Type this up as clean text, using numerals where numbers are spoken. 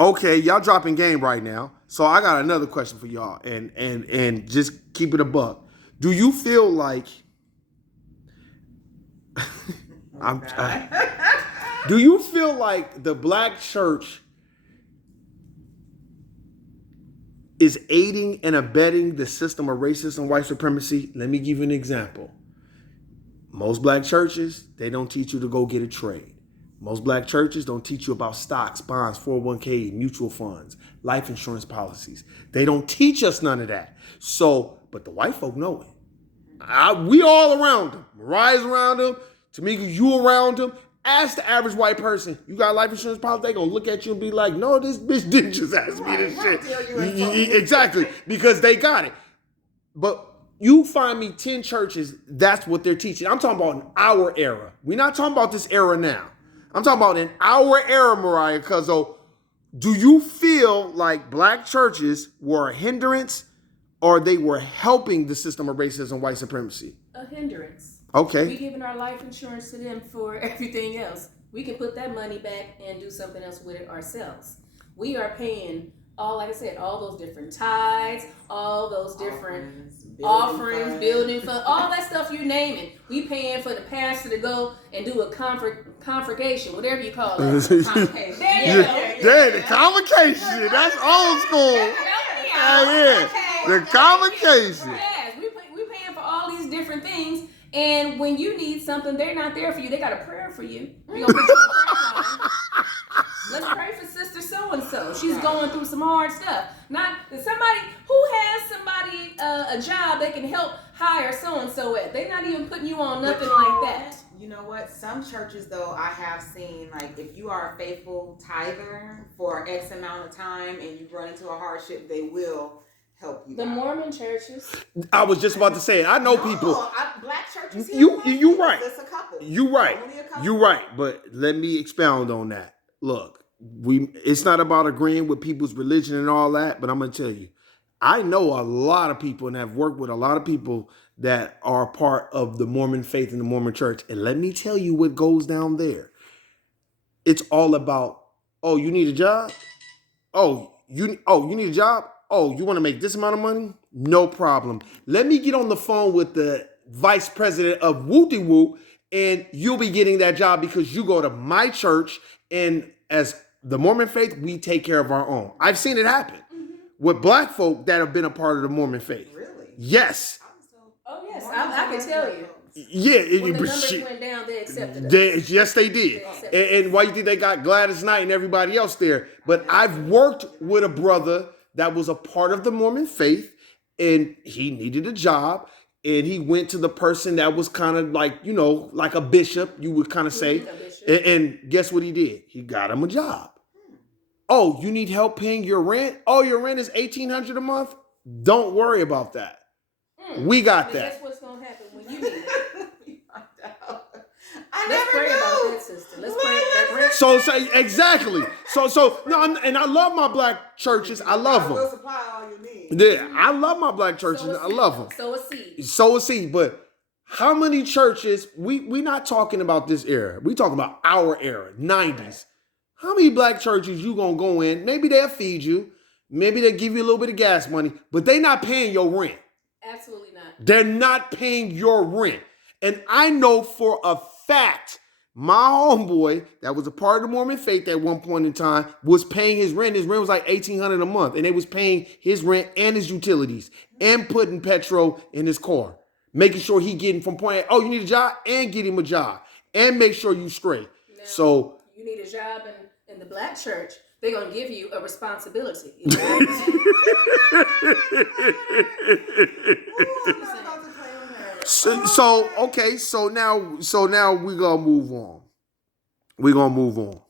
Okay, y'all dropping game right now. So I got another question for y'all, and just keep it a buck. Do you feel like I'm? Do you feel like the black church is aiding and abetting the system of racism and white supremacy? Let me give you an example. Most black churches, they don't teach you to go get a trade. Most black churches don't teach you about stocks, bonds, 401k, mutual funds, life insurance policies. They don't teach us none of that. So, but the white folk know it. We all around them. Mariah's around them. Tamika, you around them. Ask the average white person, you got life insurance policy? They gonna look at you and be like, no, this bitch didn't just ask me this shit. Exactly, because they got it. But you find me 10 churches, that's what they're teaching. I'm talking about in our era. We're not talking about this era now. I'm talking about in our era, Mariah Cuzzo. Do you feel like black churches were a hindrance or they were helping the system of racism and white supremacy? A hindrance. Okay. We giving our life insurance to them for everything else. We can put that money back and do something else with it ourselves. We are paying like I said, all those different tithes, all those different offerings, building funds, all that stuff you name it. We paying for the pastor to go and do a congregation, whatever you call it. Convocation. Yeah, the convocation. That's old school. Yeah. The convocation. Yes, we paying for all these different things. And when you need something, they're not there for you. They got a prayer for you. We're gonna put you on the prayer line. Let's pray for sister so-and-so. She's going through some hard stuff. Not somebody who has somebody a job they can help hire so-and-so at. They're not even putting you on nothing like that. You know what? Some churches, though, I have seen, like, if you are a faithful tither for X amount of time and you run into a hardship, they will help you. The Mormon churches. I was just about to say it. I know people. Black churches. You right. There's a couple. You right. You right. But let me expound on that. Look, it's not about agreeing with people's religion and all that, but I'm gonna tell you, I know a lot of people and have worked with a lot of people that are part of the Mormon faith and the Mormon church. And let me tell you what goes down there. It's all about, oh, you need a job? You need a job? Oh, you want to make this amount of money? No problem. Let me get on the phone with the vice president of Wooty Woo, and you'll be getting that job because you go to my church, and as the Mormon faith, we take care of our own. I've seen it happen with black folk that have been a part of the Mormon faith. Really? Yes. Oh, yes. I can tell you. Yeah. When the numbers went down, they accepted us. Yes, they did. And why you think they got Gladys Knight and everybody else there? But I've worked with a brother that was a part of the Mormon faith, and he needed a job. And he went to the person that was kind of like, like a bishop, you would kind of say. And guess what he did? He got him a job. Oh, you need help paying your rent? Oh, your rent is $1,800 a month? Don't worry about that. We got that. That's what's going to happen when you need it. Let's pray about that, sister. Let's pray. So exactly. So no, and I love my black churches. I love them. We'll supply all you need. Yeah, I love my black churches. I love them. Sow a seed. But how many churches? We not talking about this era. We talking about our era, 90s. How many black churches you gonna go in? Maybe they'll feed you. Maybe they'll give you a little bit of gas money, but they not paying your rent. Absolutely not. They're not paying your rent. And I know for a fact, my homeboy that was a part of the Mormon faith at one point in time was paying his rent. His rent was like $1,800 a month. And they was paying his rent and his utilities and putting petrol in his car. Making sure he getting from point A, oh, you need a job? And get him a job. And make sure you straight. Now, so you need a job in the black church. They're going to give you a responsibility. So now we're gonna move on.